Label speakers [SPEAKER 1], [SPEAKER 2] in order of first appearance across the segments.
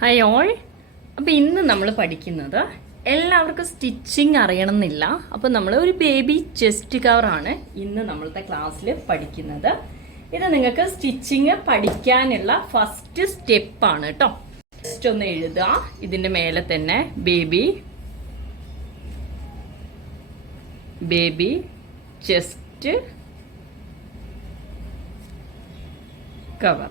[SPEAKER 1] Hi all അപ്പോൾ ഇന്ന് നമ്മൾ പഠിക്കുന്നത് എല്ലാവർക്കും സ്റ്റിച്ചിങ് അറിയണമെന്നില്ല. അപ്പോൾ നമ്മൾ ഒരു ബേബി ചെസ്റ്റ് കവറാണ് ഇന്ന് നമ്മളത്തെ ക്ലാസ്സിൽ പഠിക്കുന്നത്. ഇത് നിങ്ങൾക്ക് സ്റ്റിച്ചിങ് പഠിക്കാനുള്ള ഫസ്റ്റ് സ്റ്റെപ്പാണ് കേട്ടോ ജസ്റ്റ് ഒന്ന് എഴുതുക. ഇതിന്റെ മേലെ തന്നെ ബേബി ബേബി ചെസ്റ്റ് കവർ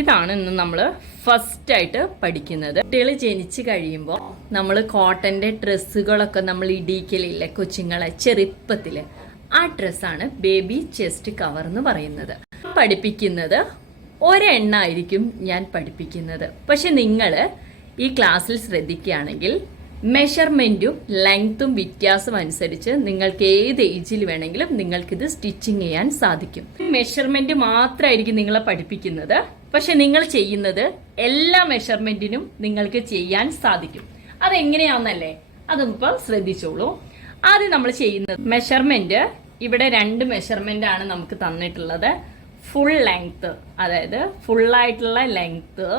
[SPEAKER 1] ഇതാണ് ഇന്ന് നമ്മൾ ഫസ്റ്റ് ആയിട്ട് പഠിക്കുന്നത്. കുട്ടികൾ ജനിച്ചു കഴിയുമ്പോൾ നമ്മൾ കോട്ടന്റെ ഡ്രസ്സുകളൊക്കെ നമ്മൾ ഇടിക്കലില്ലേ കൊച്ചുങ്ങളെ ചെറുപ്പത്തിൽ ആ ഡ്രസ്സാണ് ബേബി ചെസ്റ്റ് കവർ എന്ന് പറയുന്നത്. പഠിപ്പിക്കുന്നത് ഒരെണ്ണായിരിക്കും ഞാൻ പഠിപ്പിക്കുന്നത്. പക്ഷെ നിങ്ങൾ ഈ ക്ലാസ്സിൽ ശ്രദ്ധിക്കുകയാണെങ്കിൽ മെഷർമെന്റും ലെങ്ത്തും വ്യത്യാസം അനുസരിച്ച് നിങ്ങൾക്ക് ഏത് ഏജിൽ വേണമെങ്കിലും നിങ്ങൾക്കിത് സ്റ്റിച്ചിങ് ചെയ്യാൻ സാധിക്കും. മെഷർമെന്റ് മാത്രമായിരിക്കും നിങ്ങളെ പഠിപ്പിക്കുന്നത്. പക്ഷെ നിങ്ങൾ ചെയ്യുന്നത് എല്ലാ മെഷർമെന്റിനും നിങ്ങൾക്ക് ചെയ്യാൻ സാധിക്കും. അതെങ്ങനെയാണെന്നല്ലേ? അതിപ്പോൾ ശ്രദ്ധിച്ചോളൂ. ആദ്യം നമ്മൾ ചെയ്യുന്നത് മെഷർമെന്റ് ഇവിടെ രണ്ട് മെഷർമെന്റ് ആണ് നമുക്ക് തന്നിട്ടുള്ളത്. ഫുൾ ലെങ്ത്ത് അതായത് ഫുള്ളായിട്ടുള്ള ലെങ്ത്ത്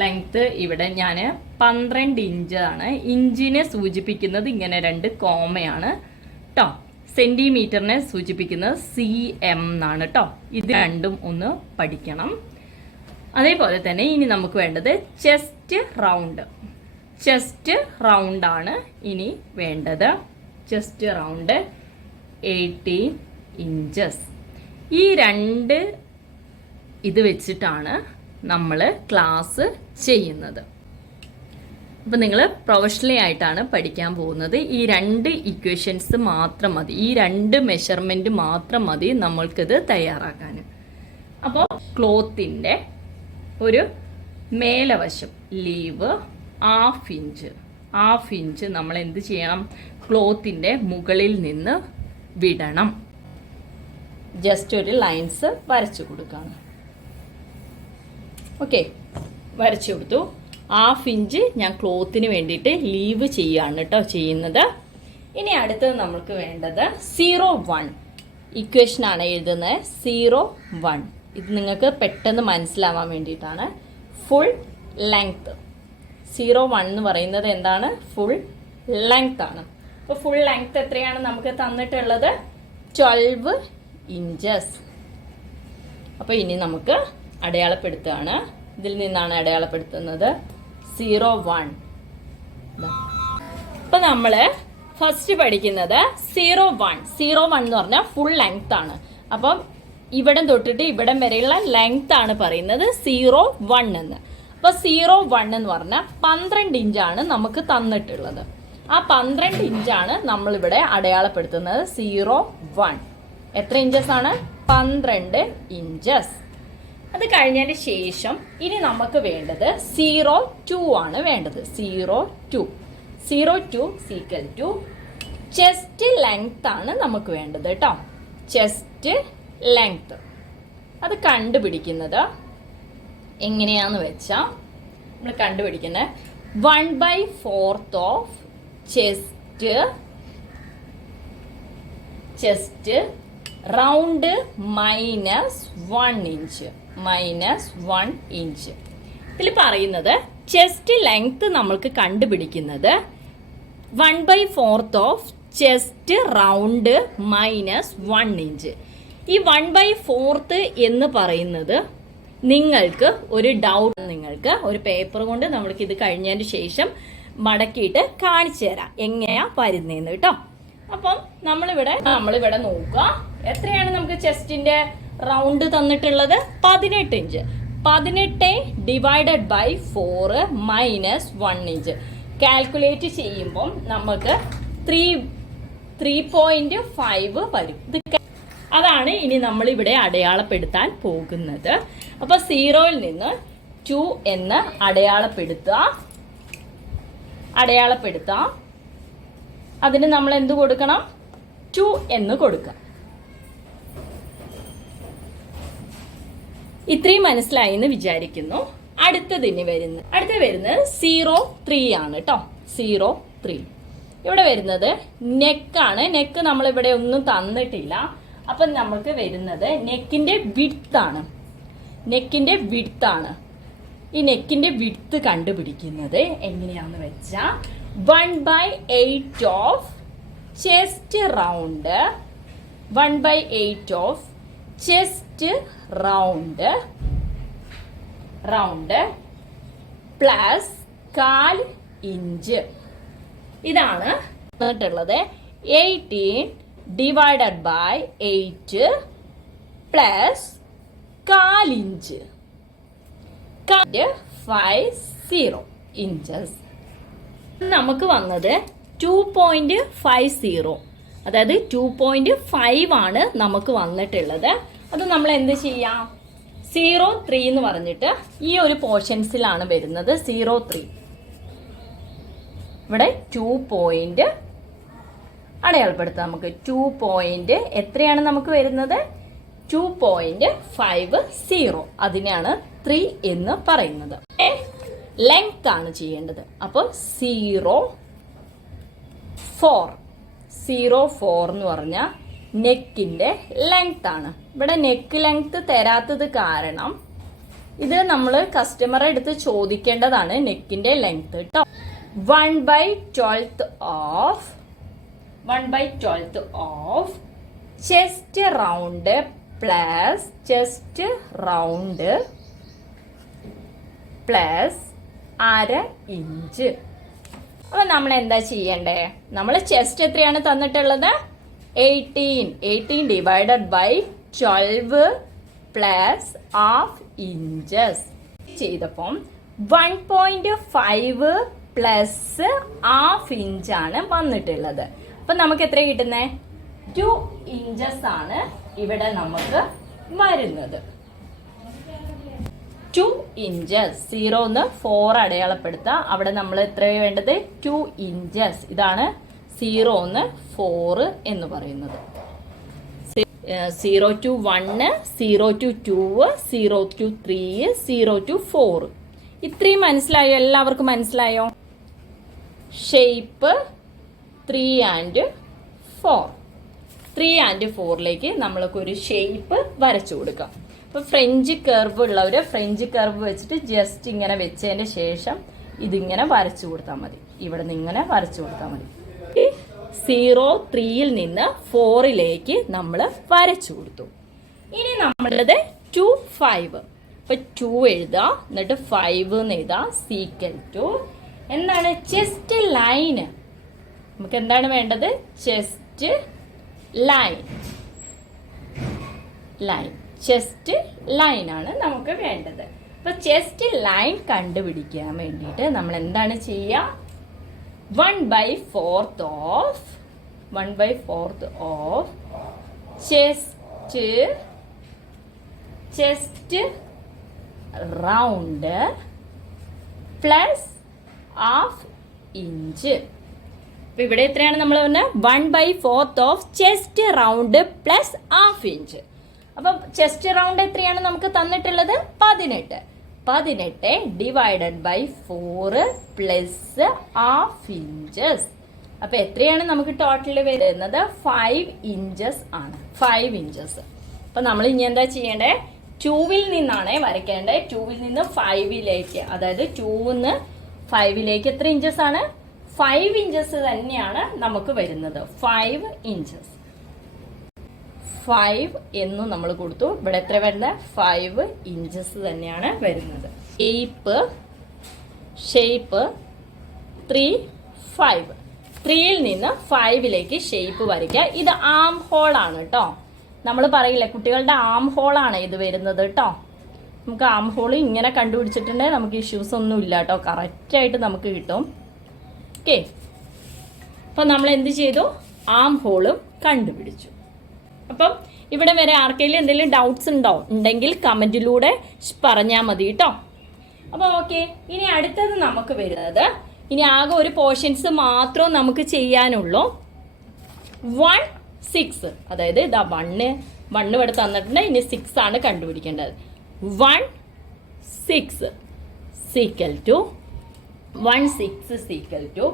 [SPEAKER 1] ലെങ്ത്ത് ഇവിടെ ഞാൻ പന്ത്രണ്ട് ഇഞ്ച് ആണ്. ഇഞ്ചിനെ സൂചിപ്പിക്കുന്നത് ഇങ്ങനെ രണ്ട് കോമയാണ് കേട്ടോ സെന്റിമീറ്ററിനെ സൂചിപ്പിക്കുന്നത് സി എം എന്നാണ് കേട്ടോ ഇത് രണ്ടും ഒന്ന് പഠിക്കണം. അതേപോലെ തന്നെ ഇനി നമുക്ക് വേണ്ടത് ചെസ്റ്റ് റൗണ്ട്. ചെസ്റ്റ് ആണ് ഇനി വേണ്ടത്. Chest round eighteen inches. ഈ രണ്ട് ഇത് വെച്ചിട്ടാണ് നമ്മൾ ക്ലാസ് ചെയ്യുന്നത്. അപ്പം നിങ്ങൾ പ്രൊഫഷണലി ആയിട്ടാണ് പഠിക്കാൻ പോകുന്നത്. ഈ രണ്ട് ഇക്വേഷൻസ് മാത്രം മതി. ഈ രണ്ട് മെഷർമെന്റ് മാത്രം മതി നമ്മൾക്കിത് തയ്യാറാക്കാൻ അപ്പോൾ ക്ലോത്തിന്റെ ഒരു മേലവശം leave half inch half inch നമ്മൾ എന്ത് ചെയ്യണം? ക്ലോത്തിന്റെ മുകളിൽ നിന്ന് വിടണം. ജസ്റ്റ് ഒരു ലൈൻസ് വരച്ചു കൊടുക്കണം. ഓക്കെ വരച്ചു കൊടുത്തു. ഹാഫ് ഇഞ്ച് ഞാൻ ക്ലോത്തിന് വേണ്ടിയിട്ട് ലീവ് ചെയ്യുകയാണ് കേട്ടോ ചെയ്യുന്നത്. ഇനി അടുത്തത് നമുക്ക് വേണ്ടത് സീറോ വൺ ഇക്വേഷനാണ് എഴുതുന്നത് സീറോ വൺ ഇത് നിങ്ങൾക്ക് പെട്ടെന്ന് മനസ്സിലാവാൻ വേണ്ടിയിട്ടാണ്. ഫുൾ ലെങ്ത് സീറോ വൺ എന്ന് പറയുന്നത് എന്താണ്? ഫുൾ ലെങ്ത് ആണ്. അപ്പോൾ ഫുൾ ലെങ്ത് എത്രയാണ് നമുക്ക് തന്നിട്ടുള്ളത്? ട്വൽവ് ഇഞ്ചസ് അപ്പോൾ ഇനി നമുക്ക് അടയാളപ്പെടുത്തുകയാണ്. ഇതിൽ നിന്നാണ് അടയാളപ്പെടുത്തുന്നത്. Zero one. ഇപ്പൊ നമ്മൾ ഫസ്റ്റ് പഠിക്കുന്നത് സീറോ വൺ. സീറോ വൺ എന്ന് പറഞ്ഞാൽ ഫുൾ ലെങ്ത് ആണ്. അപ്പം ഇവിടം തൊട്ടിട്ട് ഇവിടം വരെയുള്ള ലെങ്ത് ആണ് പറയുന്നത് സീറോ വൺ എന്ന്. അപ്പൊ സീറോ വൺ എന്ന് പറഞ്ഞാൽ പന്ത്രണ്ട് ഇഞ്ചാണ് നമുക്ക് തന്നിട്ടുള്ളത്. ആ പന്ത്രണ്ട് ഇഞ്ചാണ് നമ്മളിവിടെ അടയാളപ്പെടുത്തുന്നത് സീറോ വൺ. എത്ര ഇഞ്ചസ് ആണ്? പന്ത്രണ്ട് ഇഞ്ചസ് അത് കഴിഞ്ഞതിന് ശേഷം ഇനി നമുക്ക് വേണ്ടത് സീറോ ടു ആണ് വേണ്ടത്. Zero two zero two equal to chest length ആണ് നമുക്ക് വേണ്ടത് കേട്ടോ ചെസ്റ്റ് ലെങ്ത് അത് കണ്ടുപിടിക്കുന്നത് എങ്ങനെയാന്ന് വെച്ചാൽ നമ്മൾ കണ്ടുപിടിക്കുന്നത് one by fourth of chest chest round minus one inch minus one inch. ഇതിൽ പറയുന്നത് ചെസ്റ്റ് ലെങ്ത് നമ്മൾക്ക് കണ്ടുപിടിക്കുന്നത് one by fourth of chest round minus one inch. ഈ വൺ ബൈ ഫോർത്ത് എന്ന് പറയുന്നത് നിങ്ങൾക്ക് ഒരു ഡൗട്ട് നിങ്ങൾക്ക് ഒരു പേപ്പർ കൊണ്ട് നമ്മൾക്ക് ഇത് കഴിഞ്ഞതിന് ശേഷം മടക്കിയിട്ട് കാണിച്ചു തരാം. എങ്ങനെയാ വരുന്നതെന്ന് കേട്ടോ. അപ്പം നമ്മളിവിടെ നമ്മളിവിടെ നോക്കുക. എത്രയാണ് നമുക്ക് ചെസ്റ്റിന്റെ റൗണ്ട് തന്നിട്ടുള്ളത് പതിനെട്ട് ഇഞ്ച്. പതിനെട്ട് divided by four minus one inch. Calculate ചെയ്യുമ്പം നമുക്ക് ത്രീ ത്രീ പോയിന്റ് ഫൈവ് വരും. അതാണ് ഇനി നമ്മൾ ഇവിടെ അടയാളപ്പെടുത്താൻ പോകുന്നത്. അപ്പോൾ സീറോയിൽ നിന്ന് ടു എന്ന് അടയാളപ്പെടുത്തുക. അടയാളപ്പെടുത്താം. അതിന് നമ്മൾ എന്ത് കൊടുക്കണം? ടു എന്ന് കൊടുക്കാം ഇത്രയും മനസ്സിലായി എന്ന് വിചാരിക്കുന്നു. അടുത്തതിന് വരുന്നത്. അടുത്ത വരുന്നത് സീറോ ത്രീ ആണ് കേട്ടോ സീറോ ത്രീ ഇവിടെ വരുന്നത് നെക്കാണ് നെക്ക് നമ്മളിവിടെ ഒന്നും തന്നിട്ടില്ല. അപ്പം നമുക്ക് വരുന്നത് നെക്കിന്റെ വിഡ്ത്ത് ആണ്. ഈ നെക്കിന്റെ വിഡ്ത്ത് കണ്ടുപിടിക്കുന്നത് എങ്ങനെയാന്ന് വെച്ചാൽ one by eight of chest round one by eight of chest round round plus കാൽ ഇഞ്ച് ഇതാണ് വന്നിട്ടുള്ളത് eighteen divided by eight plus കാലിഞ്ച് ഫൈവ് സീറോ ഇഞ്ചസ് നമുക്ക് വന്നത് ടു പോയിന്റ് ഫൈവ് സീറോ അതായത് ടു പോയിന്റ് ഫൈവ് ആണ് നമുക്ക് വന്നിട്ടുള്ളത്. അത് നമ്മൾ എന്ത് ചെയ്യാം? സീറോ ത്രീ എന്ന് പറഞ്ഞിട്ട് ഈ ഒരു പോർഷൻസിലാണ് വരുന്നത്. സീറോ ത്രീ ഇവിടെ ടു പോയിന്റ് അടയാളപ്പെടുത്താം നമുക്ക്. ടു പോയിന്റ് എത്രയാണ് നമുക്ക് വരുന്നത്? ടു പോയിന്റ് ഫൈവ് സീറോ അതിനെയാണ് ത്രീ എന്ന് പറയുന്നത്. ലെങ്ത് ആണ് ചെയ്യേണ്ടത്. അപ്പോൾ സീറോ ഫോർ സീറോ ഫോർ എന്ന് പറഞ്ഞാൽ നെക്കിന്റെ ലെങ്ത് ആണ്. ഇവിടെ നെക്ക് ലെങ്ത് തരാത്തത് കാരണം ഇത് നമ്മൾ കസ്റ്റമറെ അടുത്ത് ചോദിക്കേണ്ടതാണ് നെക്കിന്റെ ലെങ്ത് കേട്ടോ one by twelfth of one by twelfth of chest round plus chest round plus അര ഇഞ്ച് അപ്പൊ നമ്മൾ എന്താ ചെയ്യണ്ടേ? നമ്മൾ ചെസ്റ്റ് എത്രയാണ് തന്നിട്ടുള്ളത്? Eighteen eighteen divided by twelve plus half inches ചെയ്തപ്പം one point five plus half ഇഞ്ചാണ് വന്നിട്ടുള്ളത്. അപ്പൊ നമുക്ക് എത്ര കിട്ടുന്നേ? ടു ഇഞ്ചസ് ആണ് ഇവിടെ നമുക്ക് വരുന്നത്. ടു ഇഞ്ചസ് സീറോ എന്ന് ഫോർ അടയാളപ്പെടുത്താം. അവിടെ നമ്മൾ എത്ര വേണ്ടത്? ടു ഇഞ്ചസ് ഇതാണ് സീറോ എന്ന് ഫോർ എന്ന് പറയുന്നത്. Zero two one zero two two zero two three zero two four ഇത്രയും മനസ്സിലായോ? എല്ലാവർക്കും മനസ്സിലായോ? Shape three and four three and ഫോറിലേക്ക് നമ്മൾക്ക് ഒരു ഷേപ്പ് വരച്ചു കൊടുക്കാം. അപ്പോൾ ഫ്രഞ്ച് കർവ് ഉള്ളവര് ഫ്രഞ്ച് കർവ് വെച്ചിട്ട് ജസ്റ്റ് ഇങ്ങനെ വെച്ചതിന് ശേഷം ഇതിങ്ങനെ വരച്ചു കൊടുത്താൽ മതി. ഇവിടെ നിന്ന് ഇങ്ങനെ വരച്ചു കൊടുത്താൽ മതി. സീറോ ത്രീയിൽ നിന്ന് ഫോറിലേക്ക് നമ്മൾ വരച്ചു കൊടുത്തു. ഇനി നമ്മളത് ടു ഫൈവ് ഇപ്പൊ ടു എഴുതാം എന്നിട്ട് ഫൈവ് എന്ന് എഴുതാം സീക്കൽ ടു എന്താണ്? ചെസ്റ്റ് ലൈന് നമുക്ക് എന്താണ് വേണ്ടത്? Chest line line chest line ആണ് നമുക്ക് വേണ്ടത്. അപ്പൊ ചെസ്റ്റ് ലൈൻ കണ്ടുപിടിക്കാൻ വേണ്ടിയിട്ട് നമ്മൾ എന്താണ് ചെയ്യുക? One by fourth of one by fourth of chest chest round plus half inch അപ്പൊ ഇവിടെ എത്രയാണ് നമ്മൾ പറഞ്ഞത്? One by fourth of chest round plus half inch അപ്പൊ ചെസ്റ്റ് റൗണ്ട് എത്രയാണ് നമുക്ക് തന്നിട്ടുള്ളത്? പതിനെട്ട്. പതിനെട്ട് divided by four plus half inches അപ്പൊ എത്രയാണ് നമുക്ക് ടോട്ടൽ വരുന്നത്? ഫൈവ് ഇഞ്ചസ് ആണ്. ഫൈവ് ഇഞ്ചസ് അപ്പൊ നമ്മൾ ഇനി എന്താ ചെയ്യേണ്ടേ? ടൂവിൽ നിന്നാണ് വരയ്ക്കേണ്ടത് ടൂവിൽ നിന്ന് ഫൈവിലേക്ക് അതായത് ടൂന്ന് ഫൈവിലേക്ക് എത്ര ഇഞ്ചസ് ആണ്? ഫൈവ് ഇഞ്ചസ് തന്നെയാണ് നമുക്ക് വരുന്നത്. ഫൈവ് ഇഞ്ചസ് ഫൈവ് എന്ന് നമ്മൾ കൊടുത്തു. ഇവിടെ എത്ര വരുന്നത് ഫൈവ് ഇഞ്ചസ് തന്നെയാണ് വരുന്നത്. ഷേപ്പ് ഷേപ്പ് ത്രീ ഫൈവ് ത്രീയിൽ നിന്ന് ഫൈവിലേക്ക് ഷേപ്പ് വരയ്ക്കുക. ഇത് ആം ഹോൾ ആണ് കേട്ടോ നമ്മൾ പറയില്ലേ കുട്ടികളുടെ ആം ഹോൾ ആണ് ഇത് വരുന്നത് കേട്ടോ നമുക്ക് ആം ഹോൾ ഇങ്ങനെ കണ്ടുപിടിച്ചിട്ടുണ്ടെങ്കിൽ നമുക്ക് ഇഷ്യൂസ് ഒന്നും ഇല്ല കേട്ടോ കറക്റ്റായിട്ട് നമുക്ക് കിട്ടും. ഓക്കെ അപ്പം നമ്മൾ എന്ത് ചെയ്തു? ആം ഹോളും കണ്ടുപിടിച്ചു. അപ്പം ഇവിടെ വരെ ആർക്കെങ്കിലും എന്തെങ്കിലും ഡൗട്ട്സ് ഉണ്ടോ? ഉണ്ടെങ്കിൽ കമന്റിലൂടെ പറഞ്ഞാൽ മതി കേട്ടോ അപ്പോൾ ഓക്കെ ഇനി അടുത്തത് നമുക്ക് വരുന്നത് ഇനി ആകെ ഒരു പോർഷൻസ് മാത്രം നമുക്ക് ചെയ്യാനുള്ളൂ. വൺ സിക്സ് അതായത് ഇതാ വണ്ണ് വണ്ണ് ഇവിടെ തന്നിട്ടുണ്ട് ഇനി സിക്സ് ആണ് കണ്ടുപിടിക്കേണ്ടത്. One six equal to one six equal to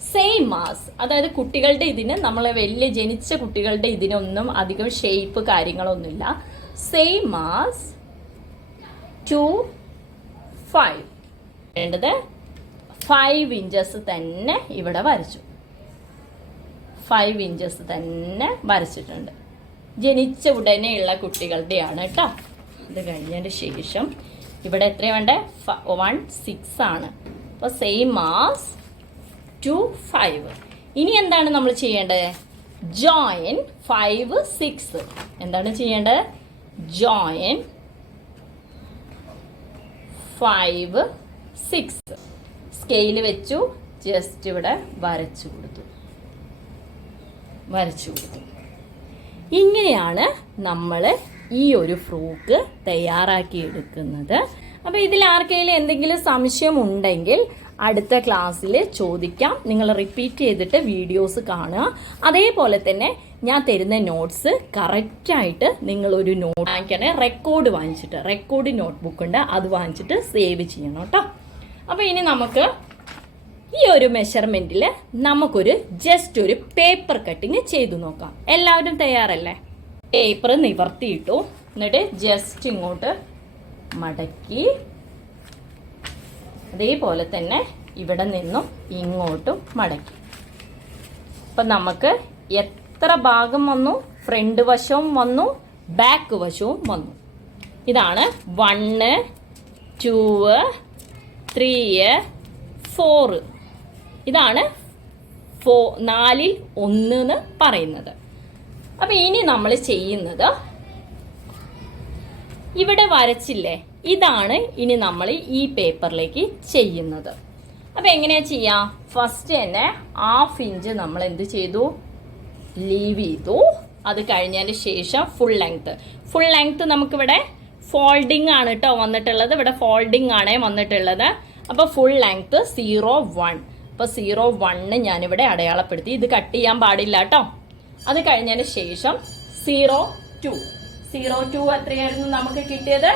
[SPEAKER 1] same as അതായത് കുട്ടികളുടെ ഇതിന് നമ്മൾ വലിയ ജനിച്ച കുട്ടികളുടെ ഇതിനൊന്നും അധികം ഷേപ്പ് കാര്യങ്ങളൊന്നുമില്ല. സെയിം മാസ് ടു ഫൈവ് വേണ്ടത് ഫൈവ് ഇഞ്ചസ് തന്നെ ഇവിടെ വരച്ചു. ഫൈവ് ഇഞ്ചസ് തന്നെ വരച്ചിട്ടുണ്ട്. ജനിച്ച ഉടനെയുള്ള കുട്ടികളുടെയാണ് കേട്ടോ. അത് കഴിഞ്ഞതിന് ശേഷം ഇവിടെ എത്രയാണ് വേണ്ടേ? വൺ സിക്സ് ആണ്. അപ്പോൾ സെയിം മാസ് ടു ഫൈവ് ഇനി എന്താണ് നമ്മൾ ചെയ്യേണ്ടത്? ജോയിൻ ഫൈവ് സിക്സ് എന്താണ് ചെയ്യേണ്ടത്? ജോയിൻ ഫൈവ് സിക്സ് സ്കെയിൽ വെച്ചു ജസ്റ്റ് ഇവിടെ വരച്ചു കൊടുത്തു. വരച്ചു കൊടുത്തു. ഇങ്ങനെയാണ് നമ്മൾ ഈ ഒരു ഫ്രൂക്ക് തയ്യാറാക്കി എടുക്കുന്നത്. അപ്പോൾ ഇതിൽ ആർക്കെങ്കിലും എന്തെങ്കിലും സംശയം ഉണ്ടെങ്കിൽ അടുത്ത ക്ലാസ്സിൽ ചോദിക്കാം. നിങ്ങൾ റിപ്പീറ്റ് ചെയ്തിട്ട് വീഡിയോസ് കാണുക. അതേപോലെ തന്നെ ഞാൻ തരുന്ന നോട്ട്സ് കറക്റ്റായിട്ട് നിങ്ങളൊരു നോട്ട് വാങ്ങിക്കണേ. റെക്കോർഡ് വാങ്ങിച്ചിട്ട് റെക്കോർഡ് നോട്ട്ബുക്ക് ഉണ്ട്. അത് വാങ്ങിച്ചിട്ട് സേവ് ചെയ്യണം കേട്ടോ. അപ്പോൾ ഇനി നമുക്ക് ഈ ഒരു മെഷർമെന്റിൽ നമുക്കൊരു ജസ്റ്റ് ഒരു പേപ്പർ കട്ടിങ് ചെയ്തു നോക്കാം. എല്ലാവരും തയ്യാറല്ലേ? പേപ്പർ നിവർത്തിയിട്ടു. എന്നിട്ട് ജസ്റ്റ് ഇങ്ങോട്ട് മടക്കി അതേപോലെ തന്നെ ഇവിടെ നിന്നും ഇങ്ങോട്ടും മടക്കി. അപ്പം നമുക്ക് എത്ര ഭാഗം വന്നു? ഫ്രണ്ട് വശവും വന്നു ബാക്ക് വശവും വന്നു. ഇതാണ് വണ്ണ് ടൂ ത്രീ ഫോറ് ഇതാണ് ഫോ നാലിൽ ഒന്ന് എന്ന് പറയുന്നത്. അപ്പം ഇനി നമ്മൾ ചെയ്യുന്നത് ഇവിടെ വരച്ചില്ലേ? ഇതാണ് ഇനി നമ്മൾ ഈ പേപ്പറിലേക്ക് ചെയ്യുന്നത്. അപ്പോൾ എങ്ങനെയാ ചെയ്യാം? ഫസ്റ്റ് തന്നെ ഹാഫ് ഇഞ്ച് നമ്മൾ എന്ത് ചെയ്തു? ലീവ് ചെയ്തു. അത് കഴിഞ്ഞതിന് ശേഷം ഫുൾ ലെങ്ത് ഫുൾ ലെങ്ത് നമുക്കിവിടെ ഫോൾഡിംഗ് ആണ് കേട്ടോ വന്നിട്ടുള്ളത്. ഇവിടെ ഫോൾഡിംഗ് ആണ് വന്നിട്ടുള്ളത്. അപ്പോൾ ഫുൾ ലെങ്ത് സീറോ വൺ അപ്പോൾ സീറോ വണ്ണ് ഞാനിവിടെ അടയാളപ്പെടുത്തി. ഇത് കട്ട് ചെയ്യാൻ പാടില്ല കേട്ടോ അത് കഴിഞ്ഞതിന് ശേഷം സീറോ ടു സീറോ ടു എത്രയായിരുന്നു നമുക്ക് കിട്ടിയത്.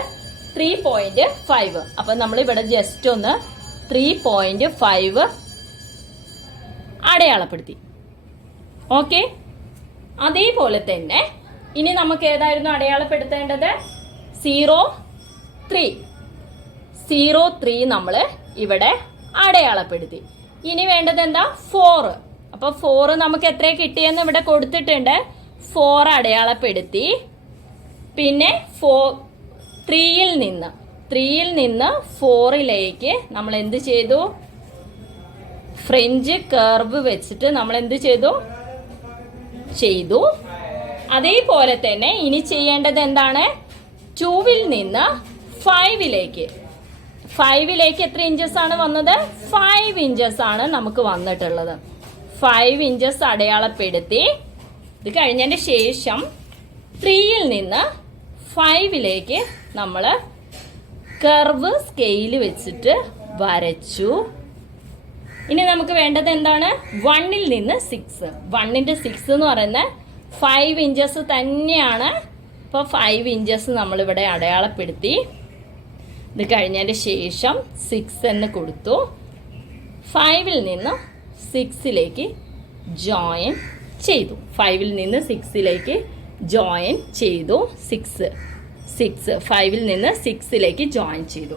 [SPEAKER 1] ത്രീ പോയിന്റ് ഫൈവ് അപ്പം നമ്മൾ ഇവിടെ ജസ്റ്റ് ഒന്ന് ത്രീ പോയിന്റ് ഫൈവ് അടയാളപ്പെടുത്തി. ഓക്കെ അതേപോലെ തന്നെ ഇനി നമുക്ക് ഏതായിരുന്നു അടയാളപ്പെടുത്തേണ്ടത്? സീറോ ത്രീ സീറോ ത്രീ നമ്മൾ ഇവിടെ അടയാളപ്പെടുത്തി. ഇനി വേണ്ടത് എന്താ? ഫോർ അപ്പൊ ഫോർ നമുക്ക് എത്ര കിട്ടിയെന്ന് ഇവിടെ കൊടുത്തിട്ടുണ്ട്. ഫോർ അടയാളപ്പെടുത്തി. പിന്നെ ഫോ ത്രീയിൽ നിന്ന് ത്രീയിൽ നിന്ന് ഫോറിലേക്ക് നമ്മൾ എന്ത് ചെയ്തു? ഫ്രഞ്ച് കർവ് വെച്ചിട്ട് നമ്മൾ എന്ത് ചെയ്തു? ചെയ്തു. അതേപോലെ തന്നെ ഇനി ചെയ്യേണ്ടത് എന്താണ്? ടൂവിൽ നിന്ന് ഫൈവിലേക്ക്. ഫൈവിലേക്ക് എത്ര ഇഞ്ചസ് ആണ് വന്നത്? ഫൈവ് ഇഞ്ചസ് ആണ് നമുക്ക് വന്നിട്ടുള്ളത്. ഫൈവ് ഇഞ്ചസ് അടയാളപ്പെടുത്തി. ഇത് കഴിഞ്ഞതിന് ശേഷം ത്രീയിൽ നിന്ന് ഫൈവിലേക്ക് നമ്മൾ കർവ് സ്കെയിൽ വെച്ചിട്ട് വരച്ചു. ഇനി നമുക്ക് വേണ്ടത് എന്താണ്? വണ്ണിൽ നിന്ന് സിക്സ് വണ്ണിന്റെ സിക്സ് എന്ന് പറയുന്നത് ഫൈവ് ഇഞ്ചസ് തന്നെയാണ്. ഇപ്പോൾ ഫൈവ് ഇഞ്ചസ് നമ്മളിവിടെ അടയാളപ്പെടുത്തി. ഇത് കഴിഞ്ഞതിന് ശേഷം സിക്സ് എന്ന് കൊടുത്തു. ഫൈവിൽ നിന്ന് സിക്സിലേക്ക് ജോയിൻ ചെയ്തു. ഫൈവിൽ നിന്ന് സിക്സിലേക്ക് ജോയിൻ ചെയ്തു. സിക്സ് സിക്സ് ഫൈവിൽ നിന്ന് സിക്സിലേക്ക് ജോയിൻ ചെയ്തു.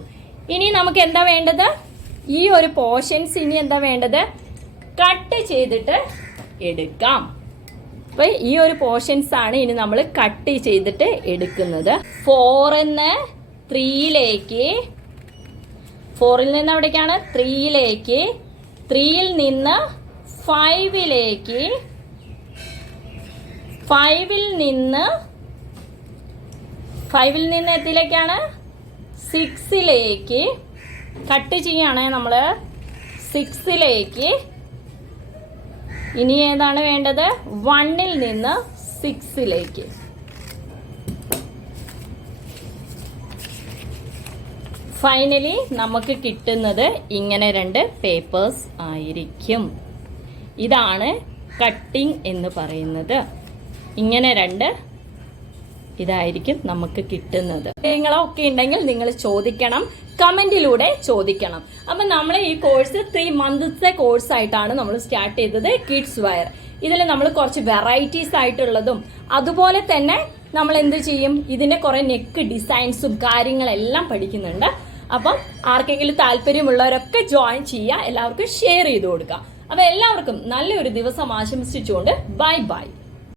[SPEAKER 1] ഇനി നമുക്ക് എന്താ വേണ്ടത്? ഈ ഒരു പോർഷൻസ് ഇനി എന്താ വേണ്ടത്? കട്ട് ചെയ്തിട്ട് എടുക്കാം. അപ്പൊ ഈ ഒരു പോർഷൻസ് ആണ് ഇനി നമ്മൾ കട്ട് ചെയ്തിട്ട് എടുക്കുന്നത്. ഫോറിന്ന് ത്രീയിലേക്ക് ഫോറിൽ നിന്ന് എവിടേക്കാണ്? ത്രീയിലേക്ക് ത്രീയിൽ നിന്ന് ഫൈവിലേക്ക് ഫൈവിൽ നിന്ന് ഫൈവിൽ നിന്ന് എത്തിയിലേക്കാണ്. സിക്സിലേക്ക് കട്ട് ചെയ്യാണ് നമ്മൾ സിക്സിലേക്ക് ഇനി ഏതാണ് വേണ്ടത്? വണ്ണിൽ നിന്ന് സിക്സിലേക്ക് ഫൈനലി നമുക്ക് കിട്ടുന്നത് ഇങ്ങനെ രണ്ട് പേപ്പേഴ്സ് ആയിരിക്കും. ഇതാണ് കട്ടിംഗ് എന്ന് പറയുന്നത്. ഇങ്ങനെ രണ്ട് ഇതായിരിക്കും നമുക്ക് കിട്ടുന്നത്. നിങ്ങളൊക്കെ ഉണ്ടെങ്കിൽ നിങ്ങൾ ചോദിക്കണം കമന്റിലൂടെ ചോദിക്കണം. അപ്പം നമ്മൾ ഈ കോഴ്സ് ത്രീ മന്ത്സത്തെ കോഴ്സ് ആയിട്ടാണ് നമ്മൾ സ്റ്റാർട്ട് ചെയ്തത് കിഡ്സ് വയർ ഇതിൽ നമ്മൾ കുറച്ച് വെറൈറ്റീസ് ആയിട്ടുള്ളതും അതുപോലെ തന്നെ നമ്മൾ എന്ത് ചെയ്യും? ഇതിന്റെ കുറെ നെക്ക് ഡിസൈൻസും കാര്യങ്ങളെല്ലാം പഠിക്കുന്നുണ്ട്. അപ്പം ആർക്കെങ്കിലും താല്പര്യമുള്ളവരൊക്കെ ജോയിൻ ചെയ്യുക എല്ലാവർക്കും ഷെയർ ചെയ്ത് കൊടുക്കുക. അപ്പൊ എല്ലാവർക്കും നല്ലൊരു ദിവസം ആശംസിച്ചുകൊണ്ട് ബൈ ബൈ